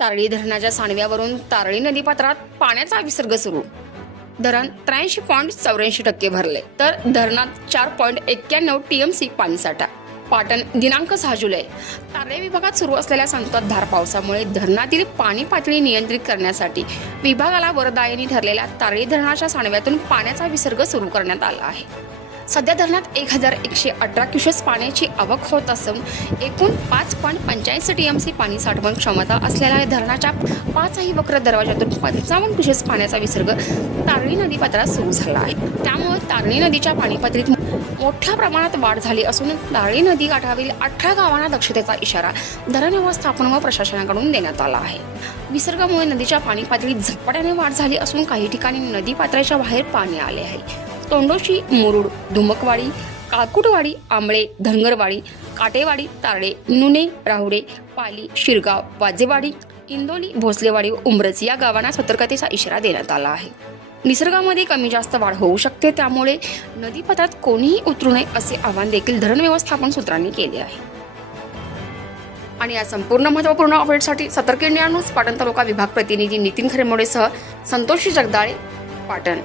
तारळी धरणाच्या सांडव्यावरून तारळी नदीपात्रात पाण्याचा विसर्ग सुरू. धरण त्र्याऐंशी पॉईंट चौऱ्याऐंशी टक्के भरले. तर धरणात चार पॉईंट एक्क्याण्णव टीएमसी पाणीसाठा. पाटण दिनांक सहा जुलै. तारळे विभागात सुरू असलेल्या संततधार पावसामुळे धरणातील पाणी पातळी नियंत्रित करण्यासाठी विभागाला वरदायनी ठरलेल्या तारळी धरणाच्या सांडव्यातून पाण्याचा विसर्ग सुरू करण्यात आला आहे. सध्या धरणात एक हजार एकशे अठरा क्युसेस पाण्याची आवक होत असून एकूण पाच पॉईंट पंच्याऐंशी सी पाणी साठवण क्षमता असलेल्या धरणाच्या पाचही वक्र दरवाजातून पंचावन्न क्युसेस पाण्याचा विसर्ग तारळी नदीपात्रात सुरू झाला आहे. त्यामुळे तारळी नदीच्या पाणीपातळीत मोठ्या प्रमाणात वाढ झाली असून तारळी नदी काठावरील अठरा गावांना दक्षतेचा इशारा धरण व्यवस्थापन व प्रशासनाकडून देण्यात आला आहे. विसर्गामुळे नदीच्या पाणी पातळीत झपाट्याने वाढ झाली असून काही ठिकाणी नदी पात्राच्या बाहेर पाणी आले आहे. तोंडोशी मुरुड धुमकवाडी काकुटवाडी आंबळे धनगरवाडी काटेवाडी तारडे नुने राहुडे पाली शिरगाव वाजेवाडी इंदोली भोसलेवाडी व उमरज या गावांना सतर्कतेचा इशारा देण्यात आला आहे. निसर्गामध्ये कमी जास्त वाढ होऊ शकते त्यामुळे नदीपथात कोणीही उतरू नये असे आवाहन देखील धरण व्यवस्थापन सूत्रांनी केले आहे. आणि या संपूर्ण महत्त्वपूर्ण अपडेटसाठी सतर्क इंडिया न्यूज पाटण तालुका विभाग प्रतिनिधी नितीन खरेमोडेसह संतोषी जगदाळे पाटण.